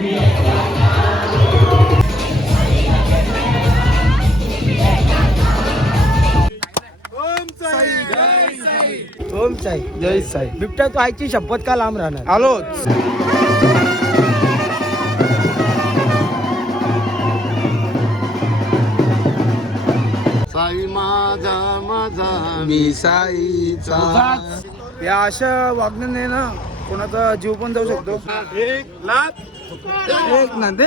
ओम साई जय साई. बिबट्या तू आईची शपथ का लांब राहणार. आलोच. साई माझा माझा मी साईचा. या अशा वागण्याने ना कोणाचा जीव पण जाऊ शकतो. एक लाख एक नांदे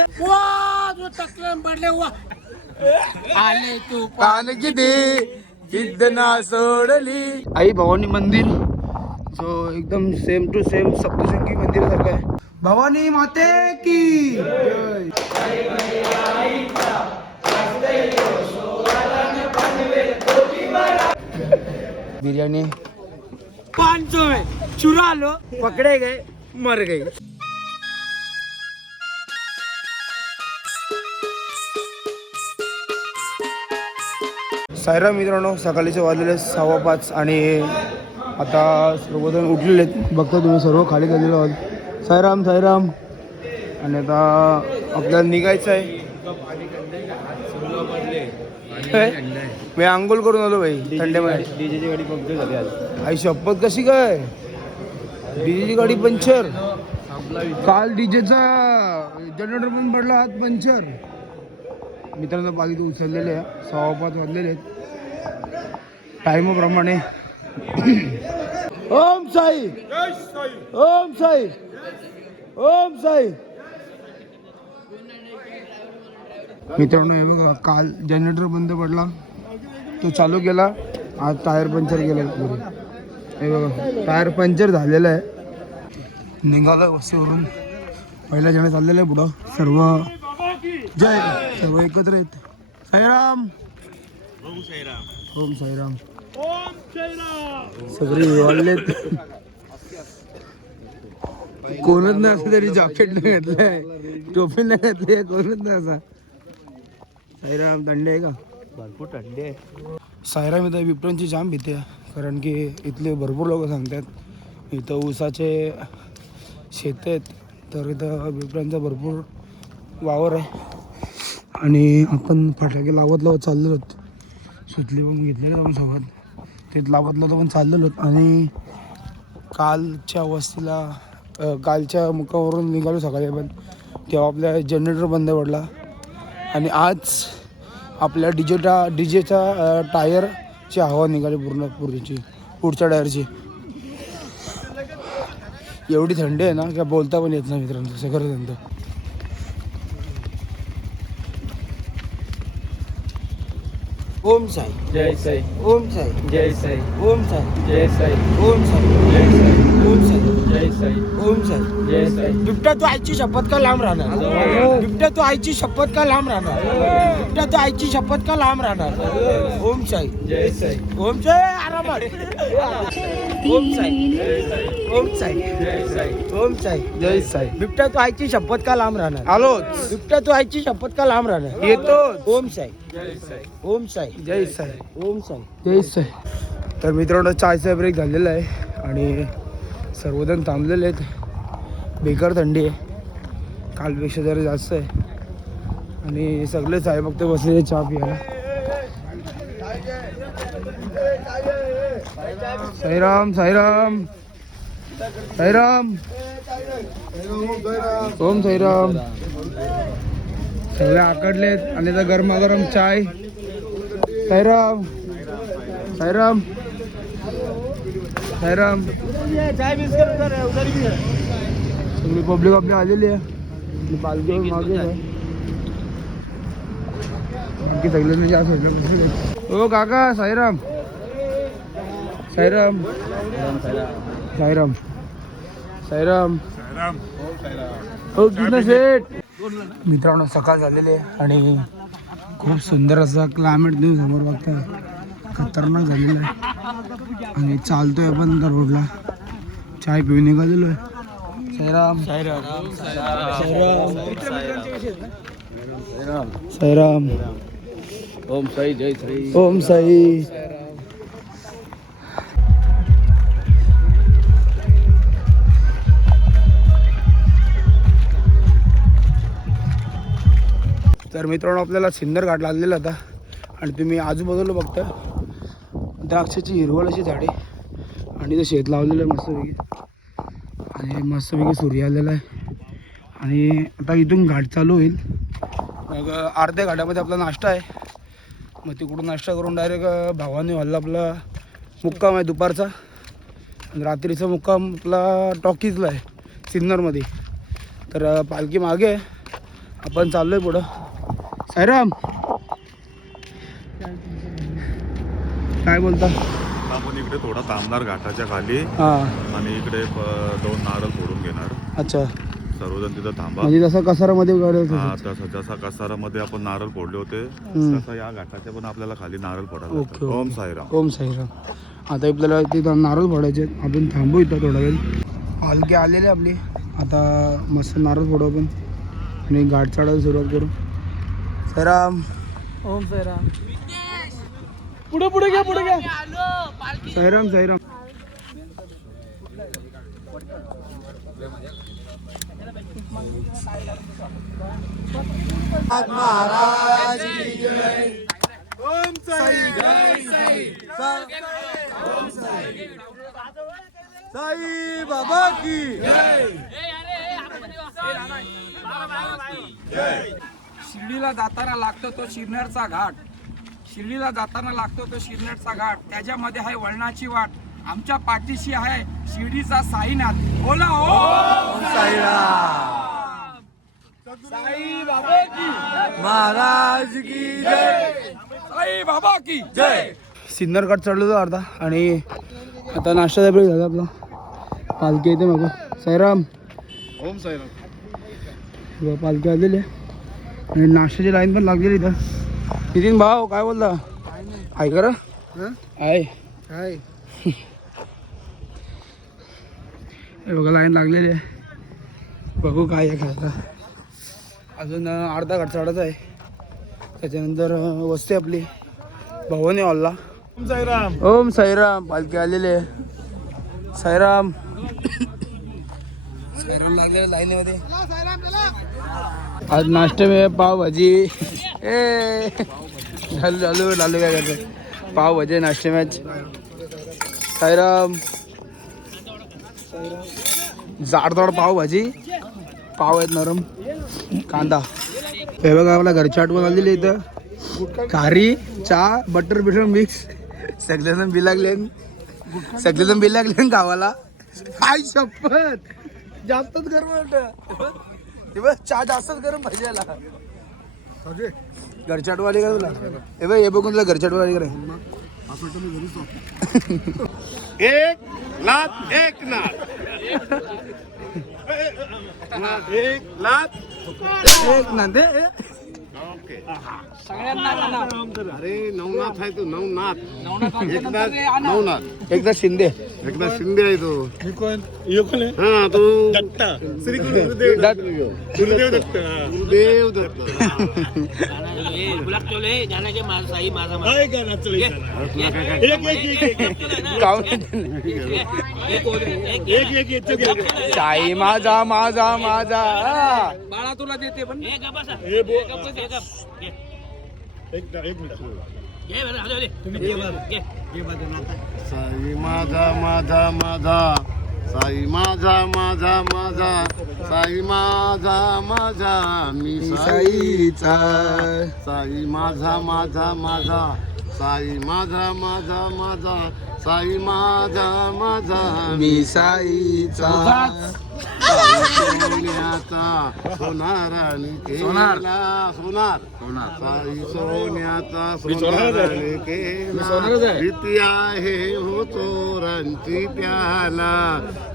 आले तू पान किती जिद्द ना सोडली. आई भवानी मंदिर जो एकदम सेम टू सेम सप्तशृंगी मंदिर सारखं आहे. भवानी माते की बिर्याणी 500 में चुरा लो, पकड़े गए, मर गए. सायराम मित्रांनो, सकाळीचे वाजलेले 5:15 आणि आता सर्वजण उठलेले आहेत. बघता तुम्ही सर्व खाली गेलेलो आहोत. सायराम सायराम. आणि आता आपल्याला निघायचं आहे. मी आंघोळ करून आलो भाई थंडेमध्ये. डीजेची गाडी पंक्चर झाली आज. आई शपथ कशी काय डीजेची गाडी पंक्चर. काल डीजेचा जनरेटर पण पडला, आज पंक्चर. मित्रांनो बाकी तू उचललेले आहे. 5:15 वाजलेले आहेत टाईमप्रमाणे. ओम साई ओम साई ओम साई. मित्रांनो हे बघा, काल जनरेटर बंद पडला, तो चालू केला, आज टायर पंक्चर केला. हे बघा टायर पंक्चर झालेलं आहे. निघाला वस्तीवरून पहिल्या जण चाललेलं आहे पुढं. सर्व जय सर्व एकत्र आहेत. साईराम ओम साईराम सगळे वाढलेत. कोणच नाही असं तरी जॅकेट नाही घातलंय, टोपी नाही घातली, कोणच नाही असा. साईराम थंडी आहे का? भरपूर थंडी आहे. साईराम इथं बिबट्यांची जाम भीती आहे, कारण की इथले भरपूर लोक सांगतात इथं ऊसाचे शेत आहेत, तर इथं बिबट्यांचा भरपूर वावर आहे. आणि आपण फटाके लावत लावत चाललेलो होत. सुतली पण घेतलेलं आपण सोबत, तेच लावत लावत पण चाललेलो होत. आणि कालच्या वस्तीला कालच्या मुक्कामावरून निघालो सकाळी आपण, तेव्हा आपल्या जनरेटर बंद पडला. आणि आज आपल्या डीजेचा टायरची हवा निघाली पूर्ण पुढच्या टायरची. एवढी थंडी आहे ना का बोलता पण येत नाही मित्रांनो. सगळं थंड. ओम साई जय साई. ओम साई जय साई. ओम साई जय साई. ओम साई जय साई. ओम साई जय साई. ओम साई. जय साई. बिबट्या तू आईची शपथ का लांब राहणार. बिबट्या तू आईची शपथ का लांब राहणार. बिबट्या तू आईची शपथ का लांब राहणार. ओम साई जय साई. ओम साई आरामात. ओम साई ओम साई जय साई. ओम साई जय साई. बिबट्या तू आईची शपथ का लांब राहणार. आलोच. बिबट्या तू आईची शपथ का लांब राहणार. येतो. ओम साई जय साई. ओम साई जय साई. ओम साई जय साई. तर मित्रांनो चायचा ब्रेक झालेला आहे आणि सर्वजण थांबलेले आहेत. बेकार थंडी आहे, कालपेक्षा जरा जास्त आहे. आणि सगळेच आहे फक्त बसलेले चहा पियाला. साईराम साईराम साईराम ओम साईराम. सगळे आकडलेत आणि आता गरमागरम चाय. साईराम साईराम साईराम. सगळी पब्लिक आपली आलेली आहे. पालखी मागे आहे. बाकी सगळ्यांनी जास्त होतं. ओ काका साईराम साईराम साईराम साईराम. हो कृष्ण शेठ. मित्रांनो सकाळ झालेली आहे आणि खूप सुंदर असा क्लायमेट तुम्ही समोर बघताय. खतरनाक झालेलं आहे आणि चालतोय आपण त्या रोडला. चाय पिऊन निघालेलो आहे. साईराम साईराम साईराम. ओम साई. जय साई. ओम साई. तर मित्रांनो आपल्याला सिन्नर घाट लागलेला होता आणि तुम्ही आजूबाजूला बघता द्राक्षाची हिरवळ अशी झाडे आणि ते शेत लावलेलं आहे मस्तपैकी आणि मस्तपैकी सूर्य आलेला आहे आणि आता इथून घाट चालू होईल. मग अर्ध्या घाटामध्ये आपला नाश्ता आहे. मग तिकडून नाश्ता करून डायरेक्ट भावानी हॉलला आपला मुक्काम आहे दुपारचा आणि रात्रीचा मुक्काम आपला टॉकीजला आहे सिन्नरमध्ये. तर पालखी मागे आहे, आपण चाललो आहे पुढं. साईराम काय बोलता? आपण इकडे थोडा थांबणार घाटाच्या खाली हां आणि इकडे 2 नारळ फोडून घेणार. अच्छा, सर्वजण तिथं थांबा. म्हणजे जसं कसारामध्ये करायचं. हा तसं जसा कसारामध्ये आपण नारळ फोडले होते तसं या घाटाच्या पण आपल्याला खाली नारळ फोडायला ओके, लागतं. ओके. ओम साईराम. ओम साईराम. आता आपल्याला तिथं नारळ फोडायचे, आपण थांबू इथं थोडा वेळ. पालखी आलेली आपली, आता मस्त नारळ फोडू आपण आणि घाट चढायला सुरुवात करू. साईराम. ओम साईराम. पुढे पुढे घ्या, पुढे घ्या. साईराम साईराम. महाराज की जय. ओम साई जय साई. ओम साई. साई बाबा की जय. शिर्डीला जाताना लागतो तो शिरनेरचा घाट. शिर्डीला जाताना लागतो तो शिरनेरचा घाट. त्याच्यामध्ये आहे वळणाची वाट. आमच्या पाठीशी आहे शिर्डीचा साईनाथ. बोला ओम साईराम. साई बाबा की महाराज की जय. साई बाबा की जय. सिन्नर घाट चढलो होतो अर्धा आणि आता नाश्ता ब्रेक झाला आपला. पालखी येते मग. साईराम. ओम साईराम. पालखी आलेली आहे आणि नाश्त्याची लाईन पण लागलेली इथं. नितीन भाऊ काय बोलता? आहे का आहे हाय. हे बघा लाईन लागलेली आहे. बघू काय आहे खायला. अजून अर्धा घाट चढायचा आहे. त्याच्यानंतर वस्ती आपली भवानी हॉलला. ओम साईराम. ओम साईराम. पालखी आलेली आहे. साईराम. साईराम लागलेलं लाईनीमध्ये. आज नाश्ते में पाव भाजी. ए लालू लालू लालू काय करते? पाव भाजी नाश्ते में. साईराम. जाडजाड पाव भाजी. पाव आहेत नरम. कांदा. हे बघा आपल्या घरची आठवण आलेली इथं. खारी चहा बटर बिटर मिक्स. सगळेजण बिलागले गावाला. काय शपथ जास्तच गरम वाटत. चहा जास्तच गरम पाहिजे याला. घरच्या आठवण आली का तुला? हे बघ हे बघून तुला घरच्या आठवण आली का नाही? एक लाख एक नाथ. एक लाख एक ना दे. ओके. अरे नवनाथ आहे तू. नवनाथ. एकनाथ नवनाथ. एकदा शिंदे. एकनाथ शिंदे आहे तो. हा तो दत्ता. श्री गुरुदेव दत्त. गुरुदेव दत्त. साई माझा माझा माझा. बाळा तुला देते पण साई माझा माझा माझा. साई माझा माझा माझा. साई माझा माझा मी साईचा. साई माझा माझा माझा. साई माझा माझा माझा. साई माझा माझा मी साईचा. सोन्याचा सोनाराने केला. सोनार. साई सोन्याचा सोनाराने केला. भीती आहे हो चोरांची प्याला.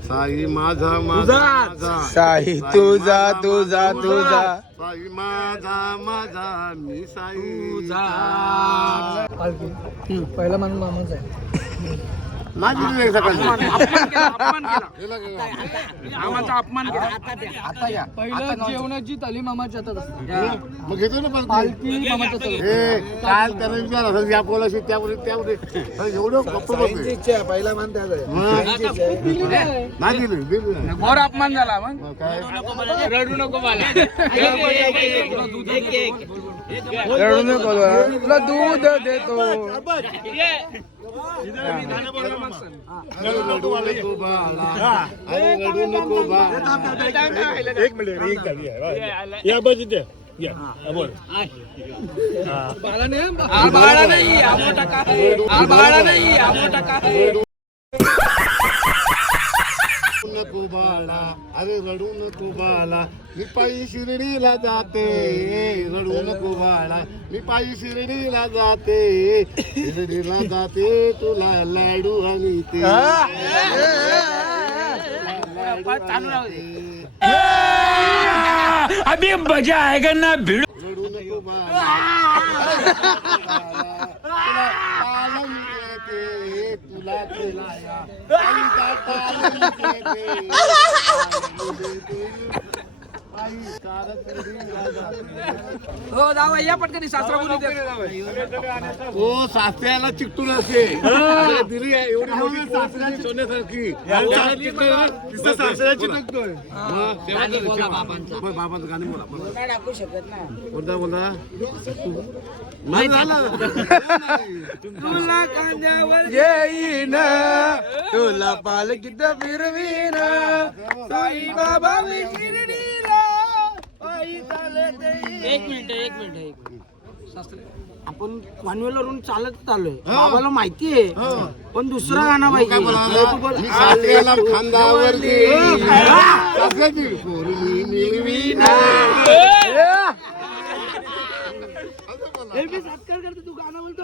साई माझा माझा माझा. साई तुझा तुझा तुझा. साई माझा माझा मी साईचा. पहिला माणूस मामाच आहे. माझी नाही सकाळची. मामाचा अपमान केला. आता या. पहिलं जेवणाची थाली मामाच्या हातात असते. मग घेतो ना पालखी मामाच्या हातात. हे काल त्याला विचार असं या पोलाशी त्यामुळे एवढं गप्प बसले. पहिला मान त्याचा आहे. नाही दिली दिली नाही. घोर अपमान झाला मग. मग काय रडू नको मला. रडू नको तुला दूध देतो. नको बाळा, अरे रडू नको बाळा, मी पायी शिर्डीला जाते. रडू नको बाळा, मी पायी शिर्डीला जाते. शिर्डीला जाते तुला लाडू आणि ते. अभी मजा आएगा ना भिड़. रडू नको बाळा, तुला खेळाया हो जाऊ या पटकनी सासरा बोलू दे. हो सासऱ्याला चिकटून असे दिली आहे एवढी मोठी सासऱ्याची सोन्यासारखी सासऱ्या चिकटतोय. बाबांचं गाणे बोला. बोलता बोलता नाही झालं. तुला कांद्यावर येईन तुला पालखीत फिरवीन. साई बाबा मी शिर्डीला पायी चालत येईन. एक मिनिट आपण पनवेलवरून चालत चाललोय. बाबाला माहिती आहे पण दुसरा गाणं पाहिजे. मी सासऱ्याला खांद्यावरती सासऱ्याची पोरगी मिळवीना. हे मी सत्कार करतो तू गाणं बोलतो.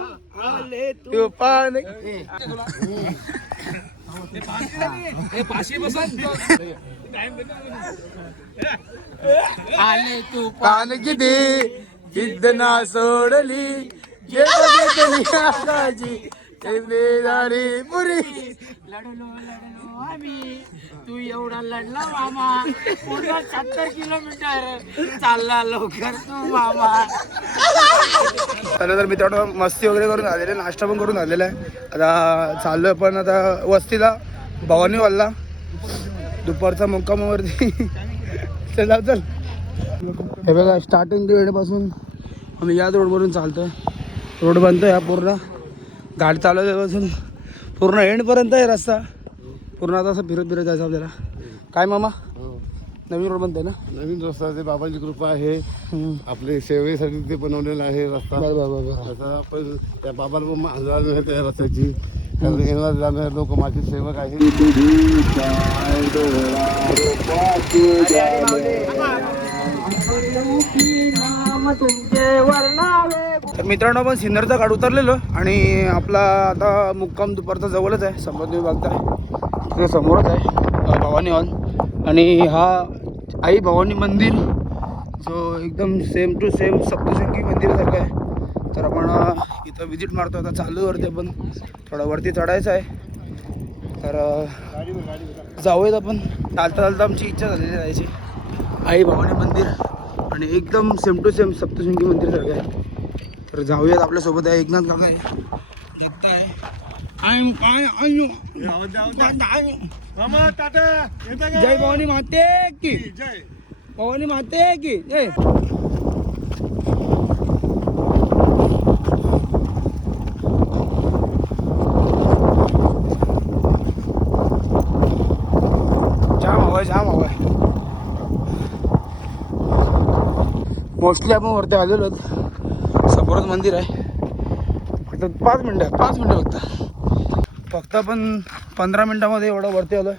आले तू तू पान पाशी बसून आले तू पान किती जिद्द ना सोडली. जे बघितली आकाशी झाली पुरी. लढलो आम्ही तू एवढा लढला मामा. पूर्ण 70 किलोमीटर चालला लवकर तू मामा. तर मित्रांनो मस्ती वगैरे करून आलेले, नाश्ता पण करून आलेला आहे. आता चाललोय पण आता वस्तीला भवानी हॉलला दुपारचा मुक्कामावरती. चला चल. हे बघा स्टार्टिंग वेळेपासून आम्ही याच रोडवरून चालतोय. रोड बनतोय हा पूर्ण. गाडी चालवल्यापासून पूर्ण एंडपर्यंत आहे रस्ता. पूर्ण आता असं फिरत फिरत जायचं आपल्याला. काय मामा नवीन रोड बनतोय ना. नवीन रस्ता ते बाबांची कृपा आहे. आपले सेवेसाठी ते बनवलेला आहे रस्ता. आता आपण त्या बाबाला पण जाणीव आहे त्या रस्त्याची. कारण येणार जाणार लोक माझे सेवक आहेत. तर मित्रांनो आपण सिन्नरचा घाट उतरलेलो आणि आपला आता मुक्काम दुपारचा जवळच आहे. समोर तुम्ही बघताय तिथे समोरच आहे भवानी हॉल. आणि हा आई भवानी मंदिर जो एकदम सेम टू सेम सप्तशृंगी मंदिरासारखं आहे. तर आपण इथं विजिट मारतो. आता चालू वरती आपण थोडं वरती चढायचं आहे. तर जाऊयात आपण. चालता चालता आमची इच्छा झालेली जायची. आई भवानी मंदिर आणि एकदम सेम टू सेम सप्तशृंगी मंदिरासारखं आहे. तर जाऊयात. आपल्यासोबत आहे एकनाथ काका आहे, दत्ता आहे. जय भवानी माते की जय. भवानी माते की जय. जाम हवं आहे. मोस्टली आपण वरती आलेलो आहोत. समोरच मंदिर आहे. फक्त 5 मिनटं फक्त आपण 15 मिनटामध्ये एवढं वरती आलो आहे.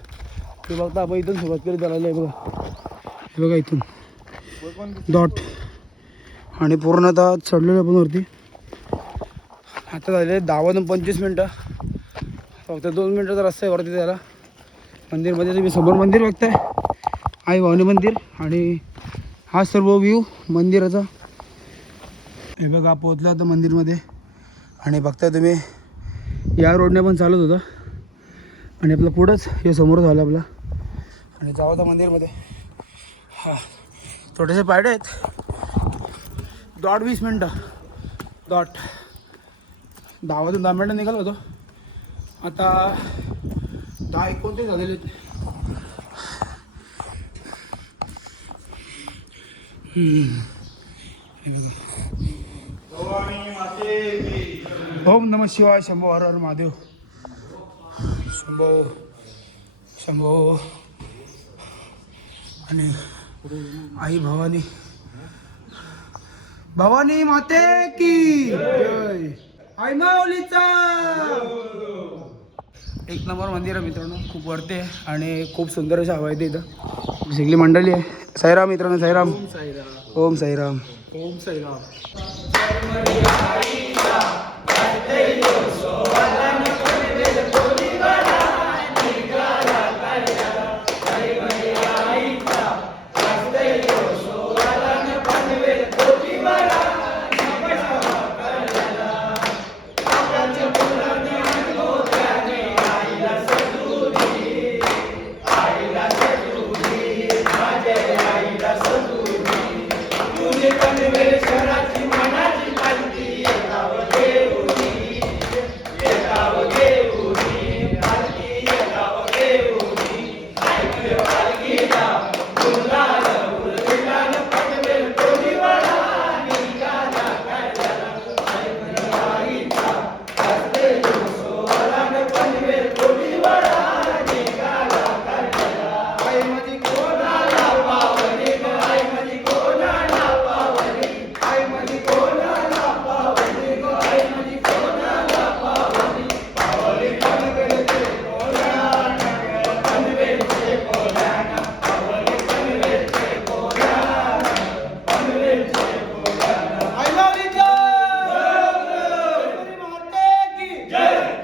ते फक्त आपण इथून सुरुवात केली चाललं आहे. बघा हे बघा इथून डॉट आणि पूर्ण आता चढलेलो आपण वरती. आता झाले 10 ते 25 मिनटं. फक्त 2 मिनटाचा रस्ता आहे वरती त्याला. मंदिरमध्ये तुम्ही समोर मंदिर बघताय आई भवानी मंदिर. आणि हा सर्व व्ह्यू मंदिराचा. हे बघा पोहोचला होता मंदिरमध्ये. आणि बघताय तुम्ही या रोडने पण चालत होता. आणि आपलं पुढंच हे समोर झालं आपला. आणि जावं होतं मंदिरमध्ये. हा थोडेसे पायडे आहेत. 20 मिनटं 10 ते 10 मिनटं निघालो होतो. आता 10:29 झालेले आहेत. हे बघा ओम नमः शिवाय. शंभो हर हर महादेव. शंभो शंभो. आणि आई भवानी, भवानी माते की जय. आई माऊलीचा. एक नंबर मंदिर आहे मित्रांनो, खूप वरती आहे आणि खूप सुंदर अशी हवा येते इथं. सगळी मंडळी आहे. साईराम मित्रांनो, साईराम. ओम साईराम. ओम साईराम.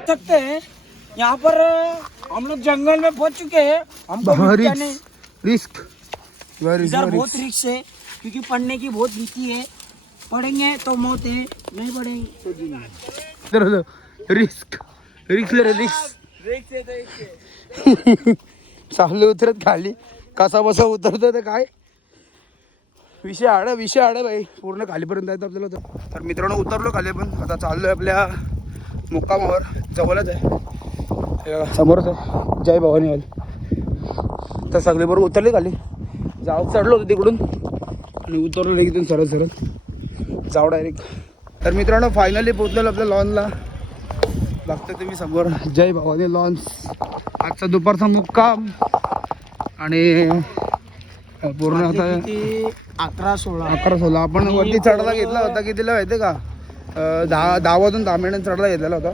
सकते हैं यहाँ पर हम लोग जंगल में पहुंच चुके हैं. हमको बहुत भी जाने रिस्क. इधर बहुत रिस्क है क्योंकि पढ़ने की बहुत भीति है. पढ़ेंगे तो मौत है, नहीं पढ़ेंगे तो जीना है. रिस्क रिस्क चालू उतरत खाली कसा बसा उतरतो तर काय विषय आड भाई. पूर्ण खालीपर्यंत जायचं आपल्याला. तर मित्रांनो उतरलो खाली, पण आता चाललोय आपल्या मुक्कामावर. जवळच आहे, समोरच आहे जय भवानी हॉल. तर सगळे बरोबर उतरले खाली. चढलो होतो तिकडून आणि उतरलो इथून सरळ जाऊ डायरेक्ट. तर मित्रांनो फायनली पोहोचलेलो आपल्या लॉनला. बघता तुम्ही समोर जय भवानी लॉन्स. आजचा दुपारचा मुक्काम आणि पूर्ण आता 11-16 आपण वरती चढायला घेतला होता. कितीला माहिती का? 10 वाजून 10 मिनिटांनी चढायला घेतलेला होता.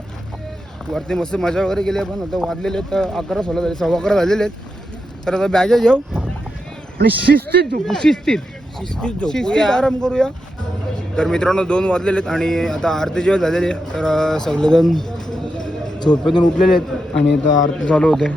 वरती मस्त मजा वगैरे केली. पण आता वाजलेले आहेत 11-16 झाले, 11:15 झालेले आहेत. तर आता बॅगेज येऊ आणि शिस्तीत झोपू. शिस्तीत आराम करूया. तर मित्रांनो 2 वाजलेले आहेत आणि आता आरती जेवण झालेली आहे. तर सगळेजण झोपेतून उठलेले आहेत आणि आता आरती चालू होते.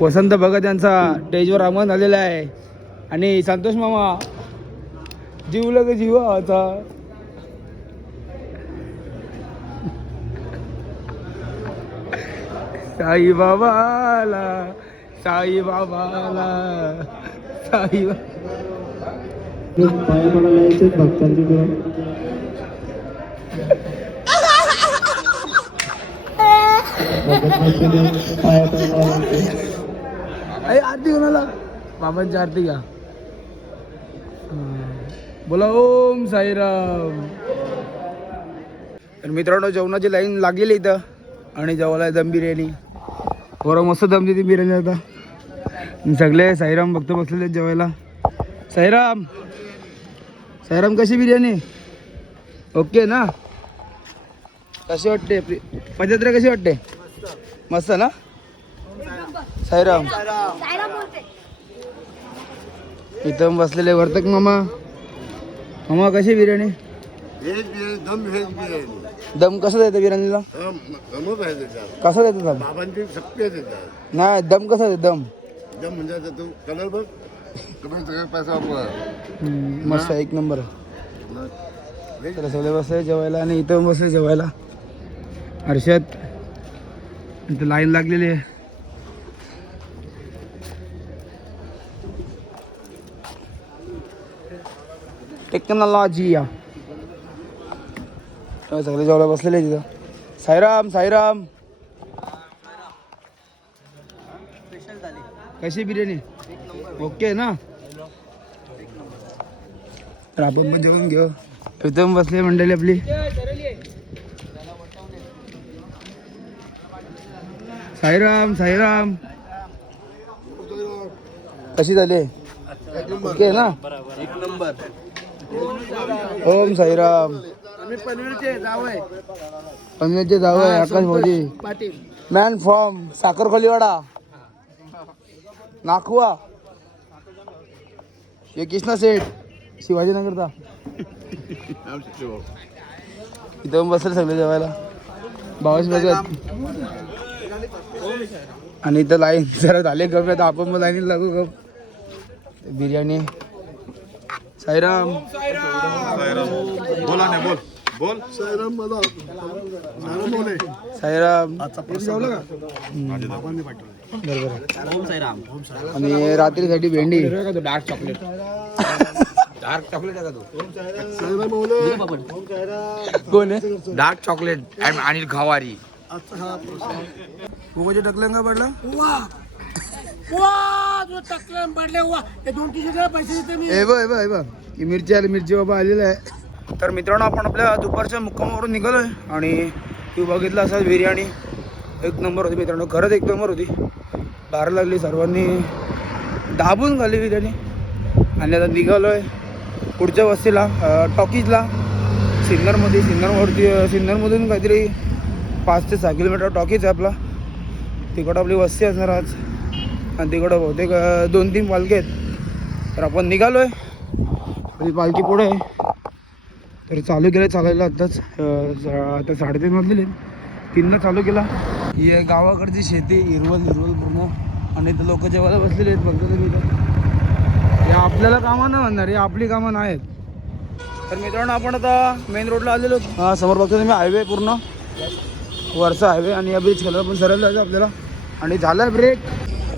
वसंत भगत यांचा स्टेजवर आगमन झालेला आहे आणि संतोष मामा जीवला का जीवा होता. साई बाबाला साई बाबाला साई पाया पडायला यायचे भक्तांची पाया पडायला आरती कोणाला? बाबांची आरती घ्या. बोला ओम साईराम. तर मित्रांनो जेवणाची लाईन लागलेली इथं आणि जेवायला दम बिर्याणी. बरं मस्त दम देते बिर्याणी. आता सगळे साईराम भक्त बसलेले जेवायला. साईराम साईराम कशी बिर्याणी? ओके ना? कशी वाटते? पद्धत कशी वाटते? मस्त ना? साईराम इथं बसलेले वर्तक मामा कशी बिर्याणी? दम कसं देतं बिर्याणीला? कसं देतं दम? बाबांची शक्ती आहे त्याच्यात. नाही दम कसा देतं? दम म्हणजे तू कलर बघ, कमी सगळं पैसा वापरा. मस्त एक नंबर. तर सगळे बसले जेवायला आणि इथं बसले जेवायला. हर्षद इथे लाईन लागलेली आहे. टेक्नॉलॉजी या सगळे जेवढा बसलेले तिथं. साईराम साईराम. कशी बिर्याणी ओके ना. तर आपण पण जेवण घेऊ. एकदम बसले मंडळी आपली. साईराम साईराम. कशी झाली ओके ना. एक नंबर. ओम साईराम. पनवेलचे जाव आहे. पनवेलचे जावं आहे आकाश भाऊजी. पाटील. मॅन फ्रॉम साखर खोलीवाडा नाखवा. हे कृष्णा सेठ शिवाजीनगरचा. इथं बसले सगळे जेवायला. बावीस बघत आणि इथं लाईन जरा झाले गप. आता आपण पण लाईनीत लागू गप. बिर्याणी. साईराम. बोला नाही बोल बोल. साईराम. बरोबर. आणि रात्रीसाठी भेंडी. Dark chocolate. डार्क चॉकलेट आहे का तू? कोण आहे. Dark chocolate Anil Khawari. उगाचे टकलंगा पडला. ही मिरची आली. मिरची बाबा आलेला आहे. तर मित्रांनो आपण आपल्या दुपारच्या मुक्कामावरून निघालोय आणि तू बघितलं असं बिर्याणी एक नंबर होती मित्रांनो. खरंच एक नंबर होती. बारा लागली. सर्वांनी दाबून खाल्ली बिर्याणी. आणि आता निघालोय पुढच्या वस्तीला टॉकीजला सिन्नरमध्ये. सिन्नरमधून काहीतरी 5 ते 6 किलोमीटर टॉकीज आहे आपला. तिकडं आपली वस्ती असणार आज. आणि तिकडं बहुतेक 2-3 पालखी आहेत. तर आपण निघालो आहे. आपली पालखी पुढे आहे. तर चालू केलं चालायला आत्ताच. आता 3:30 वाजलेले. 3ला चालू केला. ही आहे गावाकडची शेती. हिरवल पूर्ण. आणि इथं लोक जेवायला बसलेले आहेत. बघतो तुम्ही इथं. हे आपल्याला कामं नाही म्हणणार. हे आपली कामं नाही आहेत. तर मित्रांनो आपण आता मेन रोडला आलेलो. हां समोर बघतो तुम्ही हायवे पूर्ण वरचा हायवे. आणि या ब्रिज खाली पण सरळ जायचं आपल्याला. आणि झाला ब्रेक.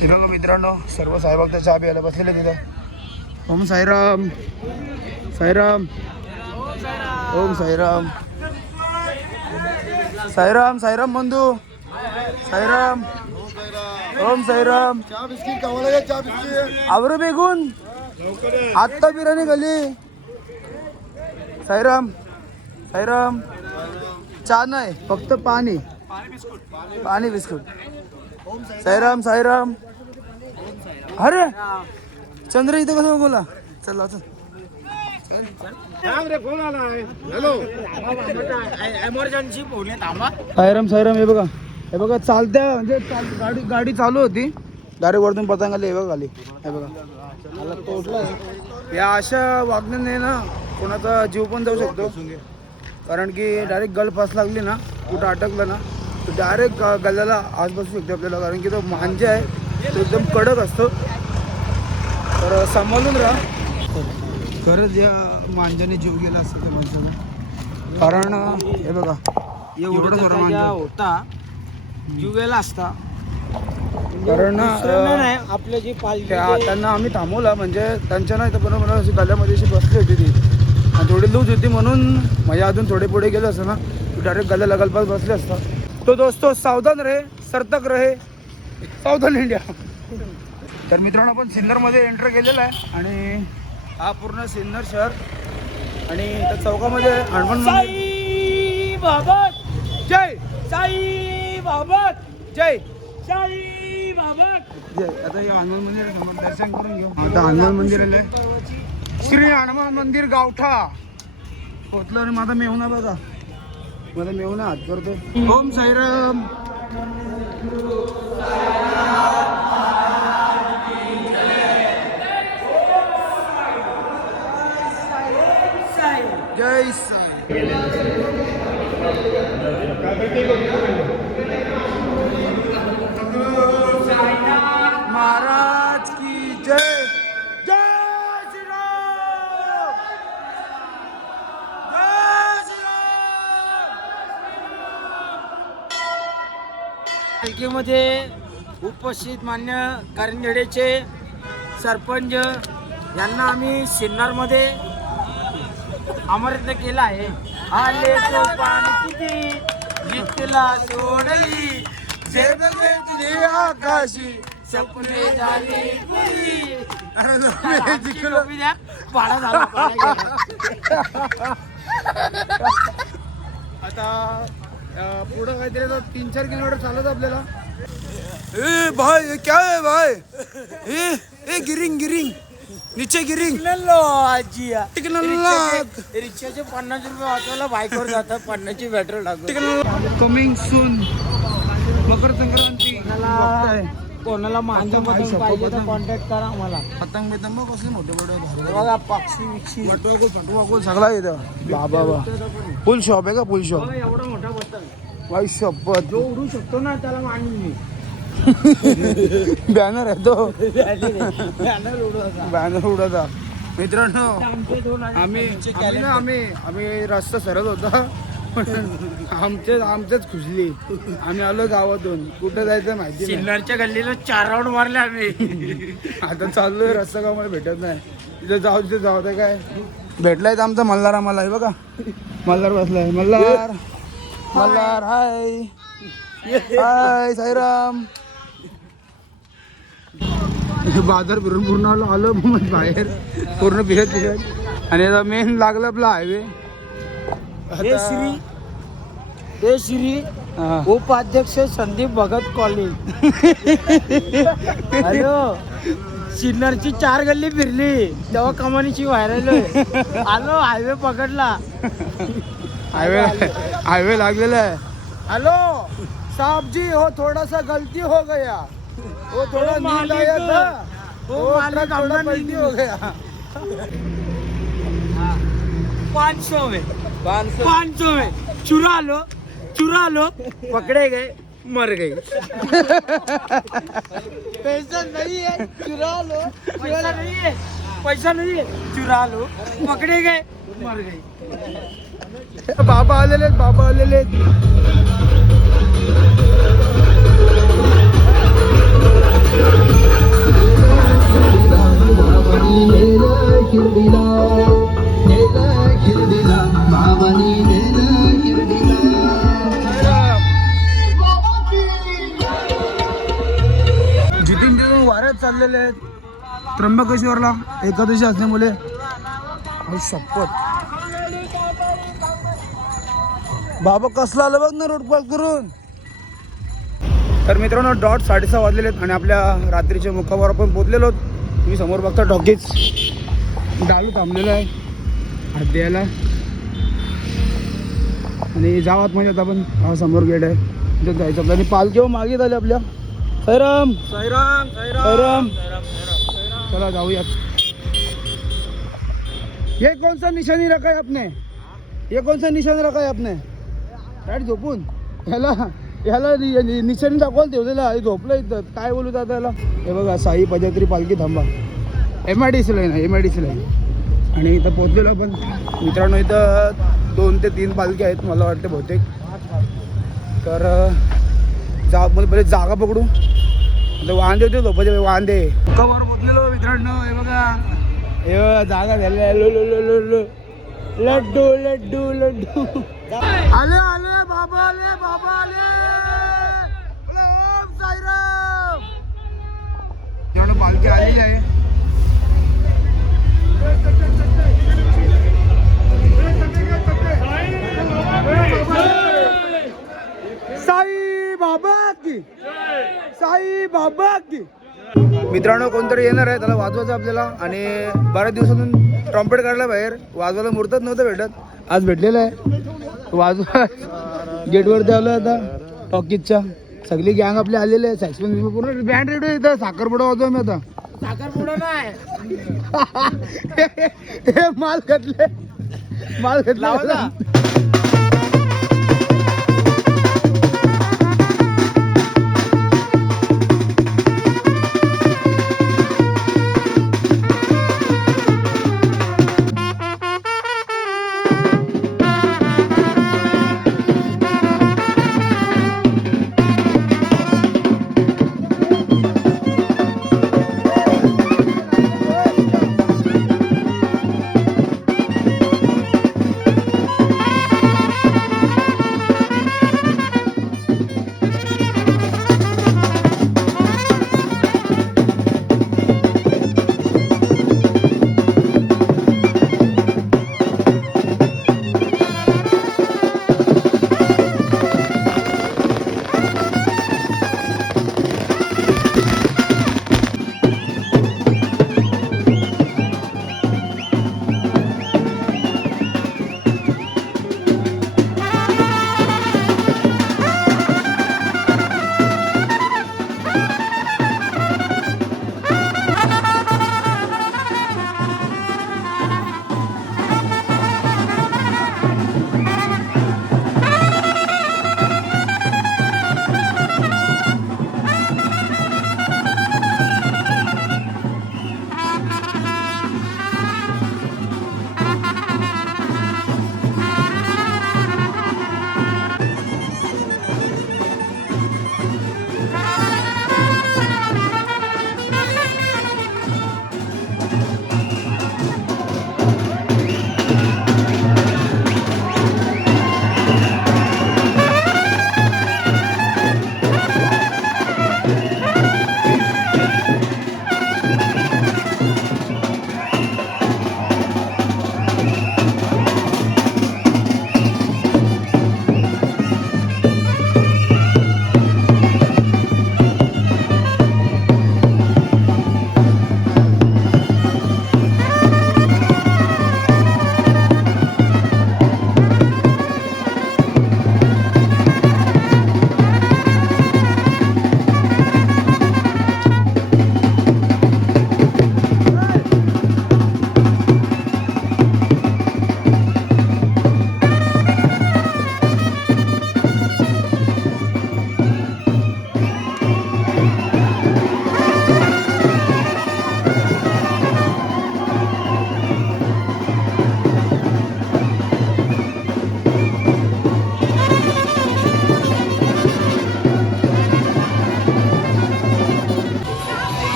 तिथं मित्रांनो सर्व साईभक्त चहा प्यायला बसलेले तिथं. ओम साईराम साईराम. ओम साईराम साईराम साईराम बंधू. साईराम. ओम साईराम. आवर बेगून आत्ता बिर्याणी खाली. साईराम साईराम. चहा नाही फक्त पाणी. पाणी बिस्कुट. साईराम साईराम. अरे चंद्र इथं कसं बोला. चल चल. साईराम साईराम. हे बघा चालत्या म्हणजे गाडी चालू होती. डायरेक्ट वरतून पतंग आली. हे बघा खाली. हे बघा या अशा वागण्याने ना कोणाचा जीव पण जाऊ शकतो. कारण की डायरेक्ट गळ फास लागली ना कुठं अटकलं ना तर डायरेक्ट गळ्याला आज बसू शकते आपल्याला. कारण की तो मांजा आहे तो एकदम कडक असतो. तर सांभाळून राहा. खरंच या मांजाने जीव गेला असतं त्या माणसाने. कारण हे बघा एवढं सर्व मांजा होता जीव गेला असता. कारण आपलं जे त्यांना आम्ही थांबवला. म्हणजे त्यांच्या नाही तर बरोबर अशी गळ्यामध्ये अशी बसली होती ती. आणि थोडी लूज होती म्हणून माझ्या अजून थोडे पुढे गेलं असतं ना डायरेक्ट गळ्याला गलपास बसले असता. तो दोस्तो सावधान रहे सर्तक रहे सावधान इंडिया. तर मित्रांनो आपण सिन्नरमध्ये एंटर केलेला आहे. आणि हा पूर्ण सिन्नर शहर. आणि त्या चौकामध्ये हनुमान साई बाबत जय. साई बाबत जय. साई बाबत जय. आता या हनुमान मंदिरासमोर दर्शन करून घेऊ. आता हनुमान मंदिर आले. श्री हनुमान मंदिर गावठा पोचलो. आणि माझा मेहुणा बघा. माझा मेहुणा हात करतो. ओम साईराम. जय साई. महाराज की जय. जय श्रीराम. जय श्रीराम. पालखीमध्ये उपस्थित मान्य करंजेडीचे सरपंच यांना आम्ही सिन्नरमध्ये आमंत्रित केलं आहे. आले तो पाणी किती जितला सोडली झेप घेतली आकाशी सपने झाली पुरी. भाडा झाला आता पुढं काहीतरी 3-4 किलोमीटर चालत आपल्याला. ए भाई क्या है भाई? ए गिरिंग गिरिंग नीचे गिरिंग आजी रिक्षाचे 50 रुपये वाचवायला बाईकवर जातात 50ची पेट्रोल टाकून. कमिंग सून मकर संक्रांती कोणाला मांजा पतंग पाहिजे तर कॉन्टॅक्ट करा आम्हाला. पतंग बितंग बघ कसले मोठे मोठे बघा पक्षी विक्षी फटवाकूल सगळा येतं. बाबा फुल शॉप आहे का? फुल शॉप. एवढा मोठा पतंग वाई शपथ. जो उडू शकतो ना त्याला मांडून मी. बॅनर आहे तो. बॅनर उडवायचा. बॅनर उडवता. मित्रांनो आमचे दोन आम्ही रस्ता सरळ होता पण आमचेच खुशली. आम्ही आलो गावातून. कुठं जायचं माहिती नाही. सिन्नरच्या गल्लीला 4 राऊंड मारले आम्ही. आता चाललोय. रस्ता का मला भेटत नाही. तिथे जाऊ दे काय. भेटलाय आमचा मल्हार आम्हाला. हे बघा मल्हार बसलाय. मल्हार हाय हाय साईराम. बाजार फिरून पूर्ण आलो मग बाहेर पूर्ण फिरत आणि आता मेन लागलं आपला हायवे. हे श्री उपाध्यक्ष संदीप भगत कॉलेज. हॅलो सिन्नरची 4 गल्ली फिरली तेव्हा कमानीची व्हायरल आलो. हायवे पकडला. हायवे लागलेला आहे. हेलो साहब जी हो थोड़ा सा गलती हो गया. वो थोड़ा नींद आया था. वो ट्रक थोड़ा पलटी हो गया. 500 में चुरा लो पकड़े गए मर गए. पैसा नहीं है चुरा लो. पैसा नहीं है चुरा लो पकड़े गए मर गए. बाबा आलेले. जितीन ते वाऱ्यात चाललेले आहेत त्र्यंबकेश्वरला एकादशी असल्यामुळे. शपथ बाबा कसला आलं बघ ना रोड पास करून. तर मित्रांनो डॉट 6:30 वाजलेले आहेत आणि आपल्या रात्रीच्या मुक्कामावर आपण पोचलेलो आहोत. तुम्ही समोर बघता टॉकीज. डालू थांबलेलं आहे हात द्यायला आणि जावात म्हणजे आता आपण हा समोर गेट आहे तिथे जायचं आपल्या. आणि पालखी मागे झाली आपल्या. साईराम साईराम साईराम. चला जाऊयात. ये कौन सा निशानी रखा है आपने? ये कौन सा निशानी रखा है आपने? राईट झोपून ह्याला निशाणी दाखवायला ठेवलेला. झोपलं इथं. काय बोलू आता याला. हे बघा साई पदयात्री पालखी थांबा. MIDC लाईन आहे. MIDC line. आणि इथं पोचलेलो आपण. मित्रांनो इथं 2 ते 3 पालखी आहेत मला वाटते बहुतेक. तर पहिले जागा पकडू. आता वांदे होते झोपायचे वांदे. कवर पोचलेलो मित्रांनो. हे बघा हे जागा झाल्या. लड्डू आले बाबा आले. ओम साईराम. एवढं पालखी आलेली आहे. साई बाबा की. मित्रांनो कोणतरी येणार आहे त्याला वाजवायचं आपल्याला. आणि बऱ्याच दिवसातून ट्रम्पेट काढला बाहेर. वाजवायला मुहूर्तच नव्हतं भेटत. आज भेटलेलं आहे. वाजवा गेटवरती आलो आता टॉकीजच्या. सगळी गँग आपली आलेली आहे. सॅक्सफोन पूर्ण बँड रेडिओ इथं. साखरपुडा वाजवा मी आता. साखरपुडा नाही हे माल घातले.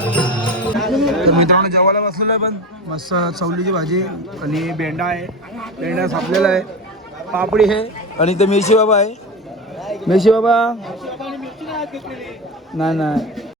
तर मित्रांनो जेवायला बसलेलो आहे पण मस्त चवलीची भाजी आणि भेंडा आहे, भेंडा सापलेला आहे, पापडी आहे आणि इथं मेशी बाबा आहे. मेशी बाबा नाही नाही